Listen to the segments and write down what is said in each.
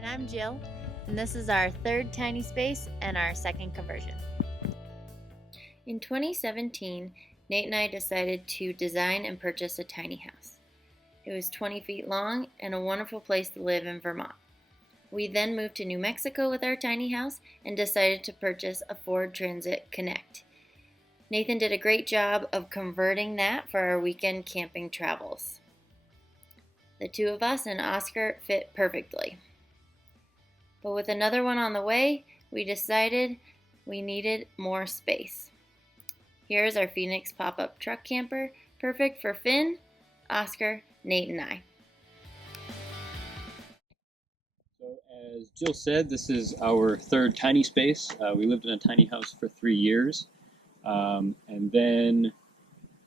And I'm Jill, and this is our third tiny space and our second conversion. In 2017, Nate and I decided to design and purchase a tiny house. It was 20 feet long and a wonderful place to live in Vermont. We then moved to New Mexico with our tiny house and decided to purchase a Ford Transit Connect. Nathan did a great job of converting that for our weekend camping travels. The two of us and Oscar fit perfectly. But with another one on the way, we decided we needed more space. Here is our Phoenix pop-up truck camper, perfect for Finn, Oscar, Nate, and I. So as Jill said, this is our third tiny space. We lived in a tiny house for 3 years, and then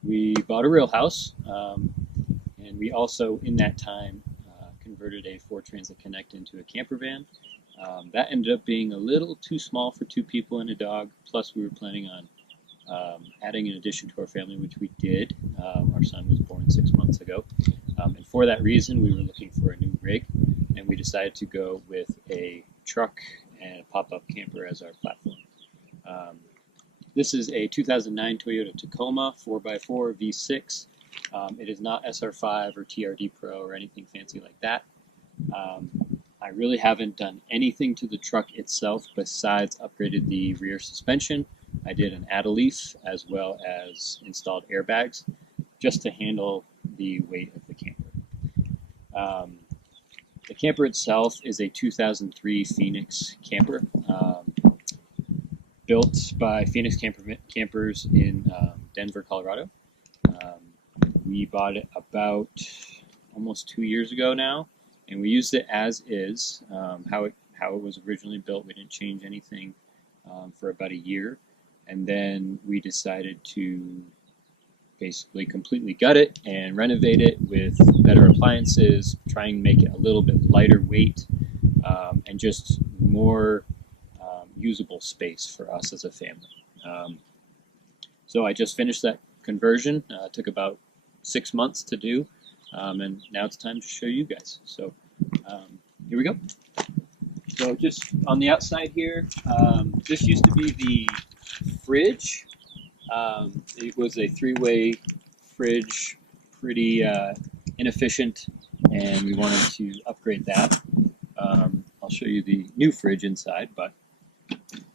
we bought a real house, and we also, in that time, converted a Ford Transit Connect into a camper van. That ended up being a little too small for 2 people and a dog, plus we were planning on adding an addition to our family, which we did. Our son was born 6 months ago, and for that reason we were looking for a new rig, and we decided to go with a truck and a pop-up camper as our platform. This is a 2009 Toyota Tacoma 4x4 V6. It is not SR5 or TRD Pro or anything fancy like that. I really haven't done anything to the truck itself besides upgraded the rear suspension. I did an add-a-leaf as well as installed airbags just to handle the weight of the camper. The camper itself is a 2003 Phoenix camper, built by Phoenix Campers in Denver, Colorado. We bought it about almost 2 years ago now, and we used it as is, how it was originally built. We didn't change anything for about a year, and then we decided to basically completely gut it and renovate it with better appliances, try and make it a little bit lighter weight, and just more usable space for us as a family. So I just finished that conversion. It took about 6 months to do, and now it's time to show you guys. So here we go. So just on the outside here, this used to be the fridge. It was a 3-way fridge, pretty inefficient, and we wanted to upgrade that. I'll show you the new fridge inside, but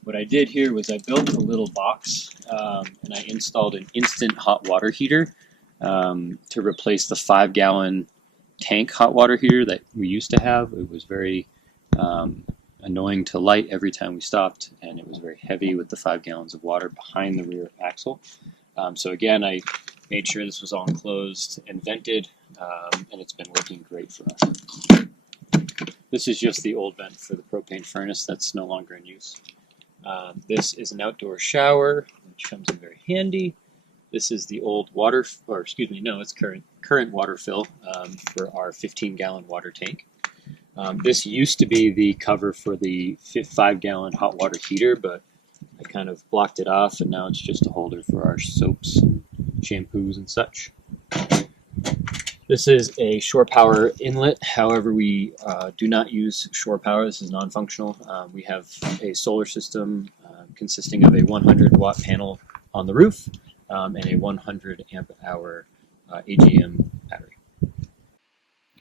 what I did here was I built a little box, and I installed an instant hot water heater to replace the 5-gallon tank hot water heater that we used to have. It was very annoying to light every time we stopped, and it was very heavy with the 5 gallons of water behind the rear axle. So again, I made sure this was all enclosed and vented, and it's been working great for us. This is just the old vent for the propane furnace that's no longer in use. This is an outdoor shower, which comes in very handy. This is the old water, or excuse me, no, it's current water fill for our 15-gallon water tank. This used to be the cover for the 5-gallon hot water heater, but I kind of blocked it off, and now it's just a holder for our soaps and shampoos and such. This is a shore power inlet. However, we do not use shore power. This is non-functional. We have a solar system consisting of a 100-watt panel on the roof and a 100 amp hour AGM battery.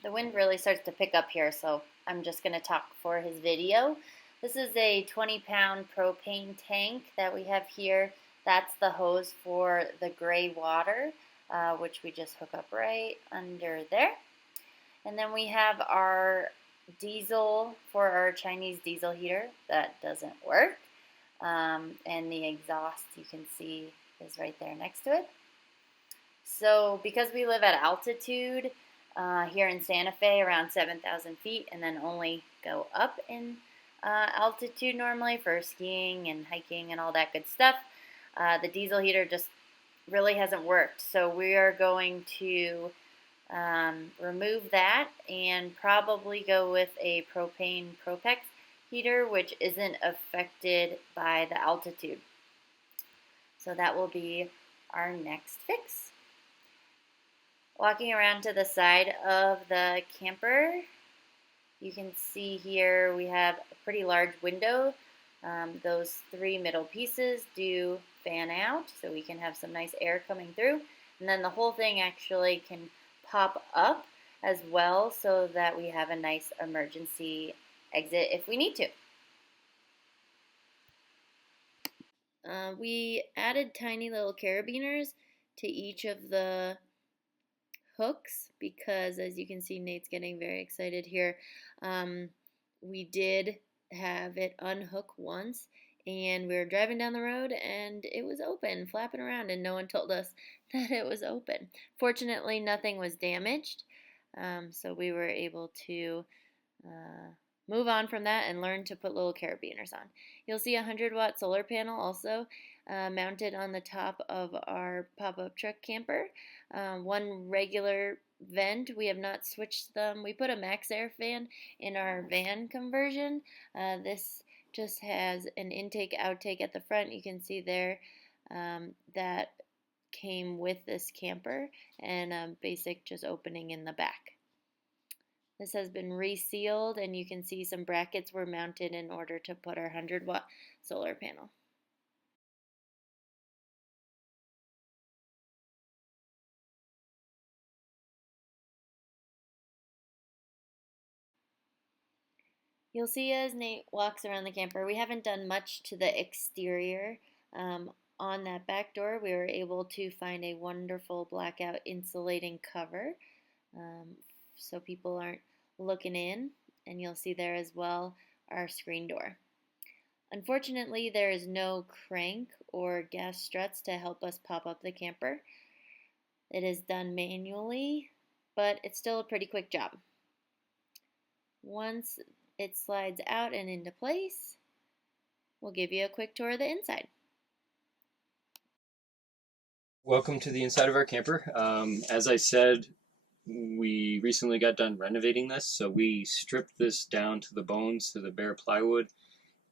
The wind really starts to pick up here, so I'm just going to talk for his video. This is a 20-pound propane tank that we have here. That's the hose for the gray water, which we just hook up right under there. And then we have our diesel for our Chinese diesel heater. That doesn't work. And the exhaust, you can see, is right there next to it. So because we live at altitude here in Santa Fe, around 7,000 feet, and then only go up in altitude normally for skiing and hiking and all that good stuff, the diesel heater just really hasn't worked. So we are going to remove that and probably go with a propane Propex heater, which isn't affected by the altitude. So that will be our next fix. Walking around to the side of the camper, You can see here we have a pretty large window. Those three middle pieces do fan out, so we can have some nice air coming through. And then the whole thing actually can pop up as well, so that we have a nice emergency exit if we need to. We added tiny little carabiners to each of the hooks because, as you can see, Nate's getting very excited here. We did have it unhook once, and we were driving down the road and it was open, flapping around, and no one told us that it was open. Fortunately, nothing was damaged, so we were able to move on from that and learn to put little carabiners on. You'll see a 100-watt solar panel also mounted on the top of our pop-up truck camper. One regular vent, we have not switched them. We put a MaxxAir fan in our van conversion. This just has an intake outtake at the front. You can see there that came with this camper, and a basic just opening in the back. This has been resealed, and you can see some brackets were mounted in order to put our 100-watt solar panel. You'll see as Nate walks around the camper, we haven't done much to the exterior. On that back door, we were able to find a wonderful blackout insulating cover, so people aren't looking in, and you'll see there as well our screen door. Unfortunately, there is no crank or gas struts to help us pop up the camper. It is done manually, but it's still a pretty quick job. Once it slides out and into place, we'll give you a quick tour of the inside. Welcome to the inside of our camper. As I said, we recently got done renovating this, so we stripped this down to the bones, to the bare plywood,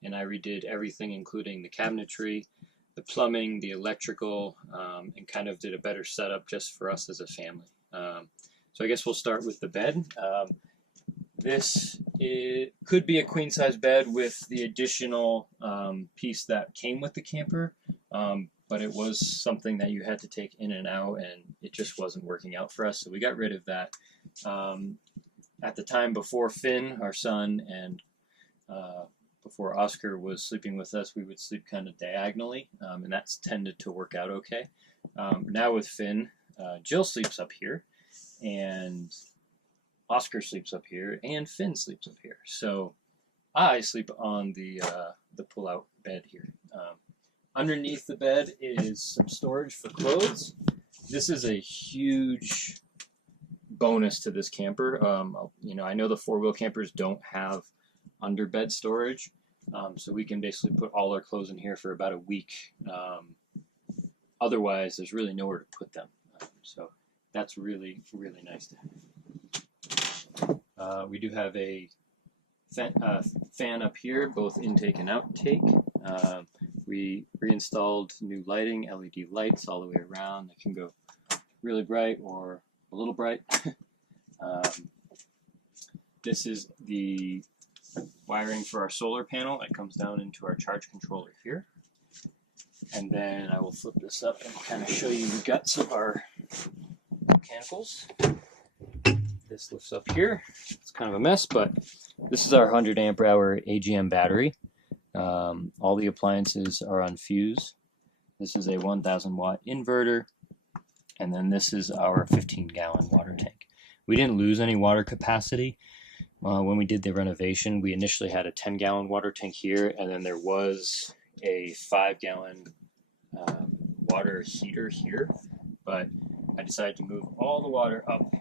and I redid everything, including the cabinetry, the plumbing, the electrical, and kind of did a better setup just for us as a family. So I guess we'll start with the bed. This could be a queen-size bed with the additional piece that came with the camper, but it was something that you had to take in and out, and it just wasn't working out for us, so we got rid of that. At the time before Finn, our son, and before Oscar was sleeping with us, we would sleep kind of diagonally, and that's tended to work out okay. Now with Finn, Jill sleeps up here, and Oscar sleeps up here, and Finn sleeps up here. So I sleep on the pull-out bed here. Underneath the bed is some storage for clothes. This is a huge bonus to this camper. I know the four-wheel campers don't have underbed storage, so we can basically put all our clothes in here for about a week. Otherwise, there's really nowhere to put them. So that's really, really nice to have. We do have a fan up here, both intake and outtake. We reinstalled new lighting, LED lights all the way around that can go really bright or a little bright. This is the wiring for our solar panel that comes down into our charge controller here. And then I will flip this up and kind of show you the guts of our mechanicals. This lifts up here. It's kind of a mess, but this is our 100 amp hour AGM battery. All the appliances are on fuse. This is a 1000 watt inverter, and then this is our 15-gallon water tank. We didn't lose any water capacity when we did the renovation. We initially had a 10-gallon water tank here, and then there was a 5-gallon water heater here, but I decided to move all the water up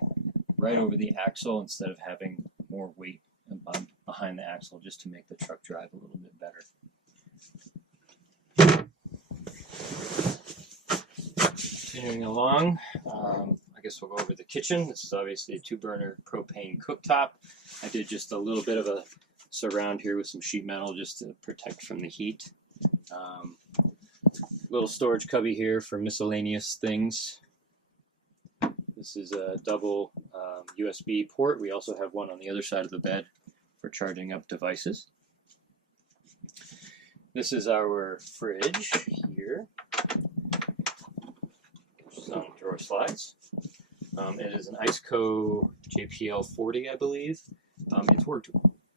right over the axle instead of having more weight behind the axle, just to make the truck drive a little bit better. Continuing along, I guess we'll go over the kitchen. This is obviously a 2-burner propane cooktop. I did just a little bit of a surround here with some sheet metal just to protect from the heat. Little storage cubby here for miscellaneous things. This is a double USB port. We also have one on the other side of the bed charging up devices. This is our fridge here. Some drawer slides. It is an Iceco JPL 40, I believe. It's worked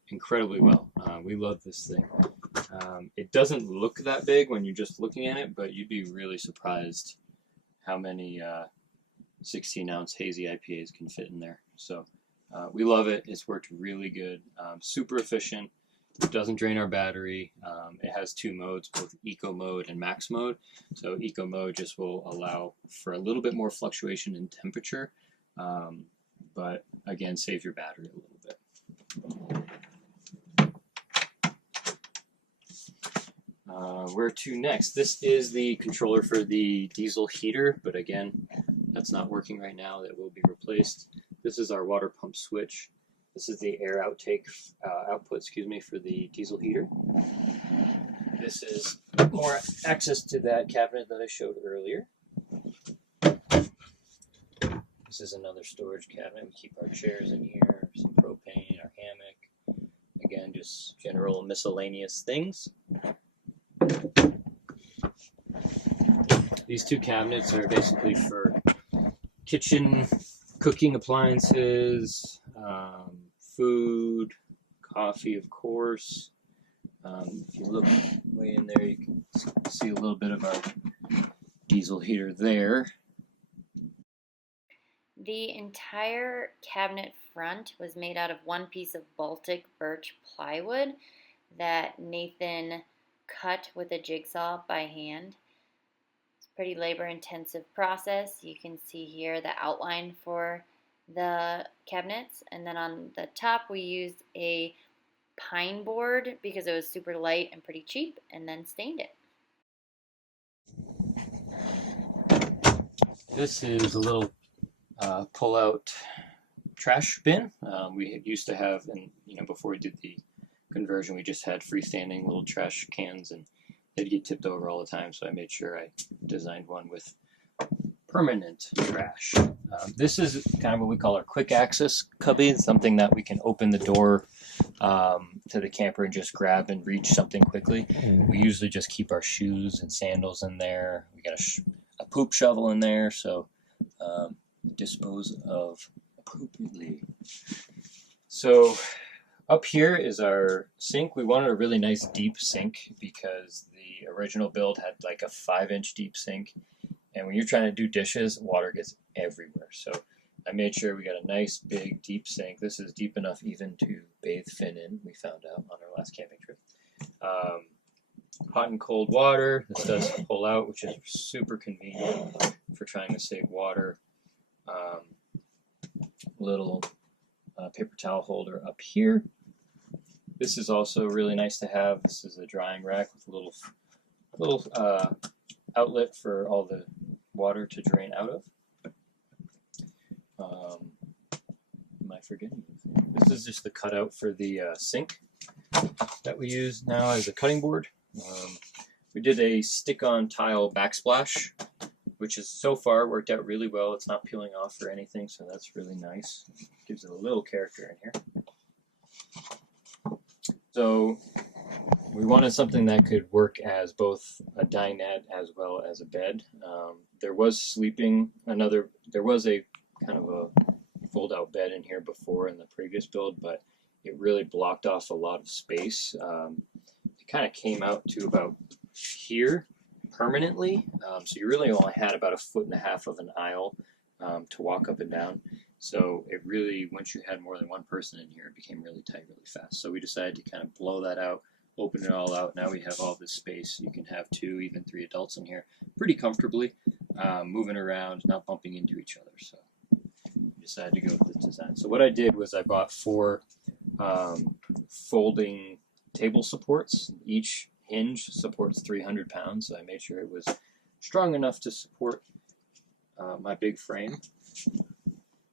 incredibly well. We love this thing. It doesn't look that big when you're just looking at it, but you'd be really surprised how many 16-ounce hazy IPAs can fit in there. So we love it. It's worked really good. Super efficient. It doesn't drain our battery. It has 2 modes, both eco mode and max mode. So eco mode just will allow for a little bit more fluctuation in temperature, but again, save your battery a little bit. Where to next? This is the controller for the diesel heater, but again, that's not working right now. That will be replaced. This is our water pump switch. This is the air output, for the diesel heater. This is more access to that cabinet that I showed earlier. This is another storage cabinet. We keep our chairs in here, some propane, our hammock. Again, just general miscellaneous things. These 2 cabinets are basically for kitchen cooking appliances, food, coffee, of course. If you look way in there, you can see a little bit of our diesel heater there. The entire cabinet front was made out of one piece of Baltic birch plywood that Nathan cut with a jigsaw by hand. It's a pretty labor-intensive process. You can see here the outline for the cabinets, and then on the top we used a pine board because it was super light and pretty cheap, and then stained it. This is a little pull-out trash bin. We used to have, and before we did the conversion, we just had freestanding little trash cans, and they'd get tipped over all the time. So I made sure I designed one with permanent trash. This is kind of what we call our quick access cubby. It's something that we can open the door to the camper and just grab and reach something quickly. We usually just keep our shoes and sandals in there. We got a poop shovel in there, so dispose of appropriately. So up here is our sink. We wanted a really nice deep sink because the original build had like a 5-inch deep sink. And when you're trying to do dishes, water gets everywhere. So I made sure we got a nice, big, deep sink. This is deep enough even to bathe Finn in, we found out on our last camping trip. Hot and cold water. This does pull out, which is super convenient for trying to save water. Little paper towel holder up here. This is also really nice to have. This is a drying rack with a little outlet for all the water to drain out of. Am I forgetting anything? This is just the cutout for the sink that we use now as a cutting board. We did a stick-on tile backsplash, which has so far worked out really well. It's not peeling off or anything, so that's really nice. Gives it a little character in here. So we wanted something that could work as both a dinette as well as a bed. There was a kind of a fold-out bed in here before in the previous build, but it really blocked off a lot of space. It kind of came out to about here permanently, so you really only had about 1.5 feet of an aisle to walk up and down. So it really, once you had more than one person in here, it became really tight really fast. So we decided to kind of blow that out, open it all out. Now we have all this space. You can have 2, even 3 adults in here pretty comfortably, moving around, not bumping into each other. So we decided to go with this design. So what I did was I bought 4 folding table supports. Each hinge supports 300 pounds, so I made sure it was strong enough to support my big frame.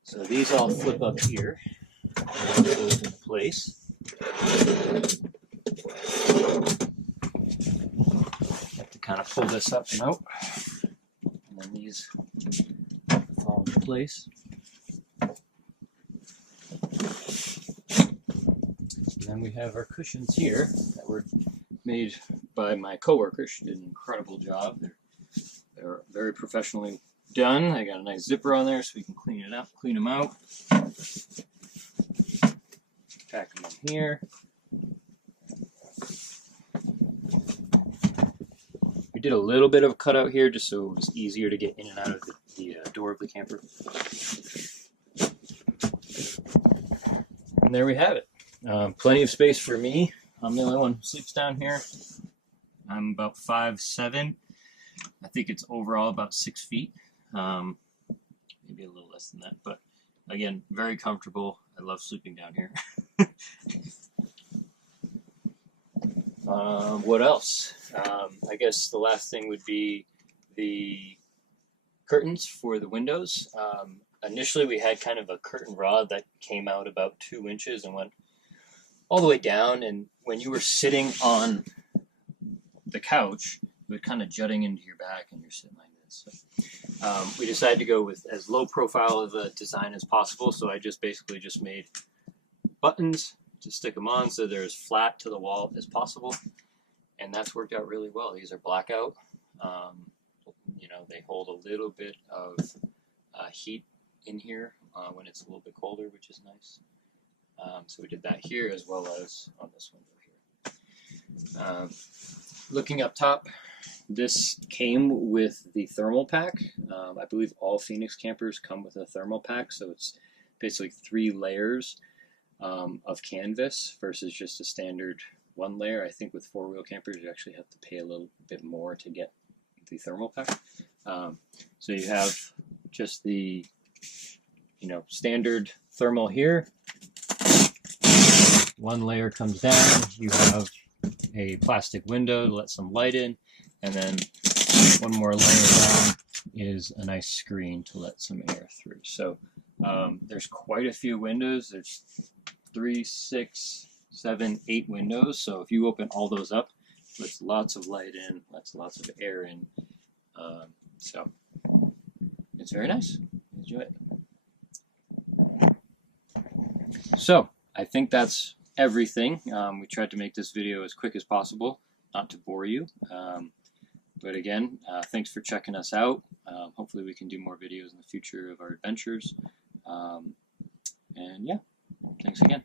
So these all flip up here and go into place. Have to kind of pull this up and out, and then these fall into place. And then we have our cushions here that were made by my coworker. She did an incredible job. They're very professionally done. I got a nice zipper on there so we can clean them out. Pack them in here. We did a little bit of a cutout here just so it was easier to get in and out of the door of the camper. And there we have it. Plenty of space for me. I'm the only one who sleeps down here. I'm about 5'7". I think it's overall about 6 feet. Maybe a little less than that, but again, very comfortable. I love sleeping down here. What else? I guess the last thing would be the curtains for the windows. Initially, we had kind of a curtain rod that came out about 2 inches and went all the way down. And when you were sitting on the couch, it was kind of jutting into your back, and you're sitting like this. So, we decided to go with as low profile of a design as possible. So I basically just made buttons to stick them on so they're as flat to the wall as possible, and that's worked out really well. These are blackout. They hold a little bit of heat in here when it's a little bit colder, which is nice. So we did that here as well as on this window here. Looking up top, this came with the thermal pack. I believe all Phoenix campers come with a thermal pack, so it's basically 3 layers of canvas versus just a standard 1 layer. I think with 4-wheel campers you actually have to pay a little bit more to get the thermal pack. So you have just the standard thermal here. 1 layer comes down, you have a plastic window to let some light in, and then 1 more layer down is a nice screen to let some air through. So there's quite a few windows. There's 3, 6, 7, 8 windows. So if you open all those up, lets lots of light in, lets lots of air in. So it's very nice. Enjoy it. So I think that's everything. We tried to make this video as quick as possible, not to bore you. But again, thanks for checking us out. Hopefully we can do more videos in the future of our adventures. And yeah, thanks again.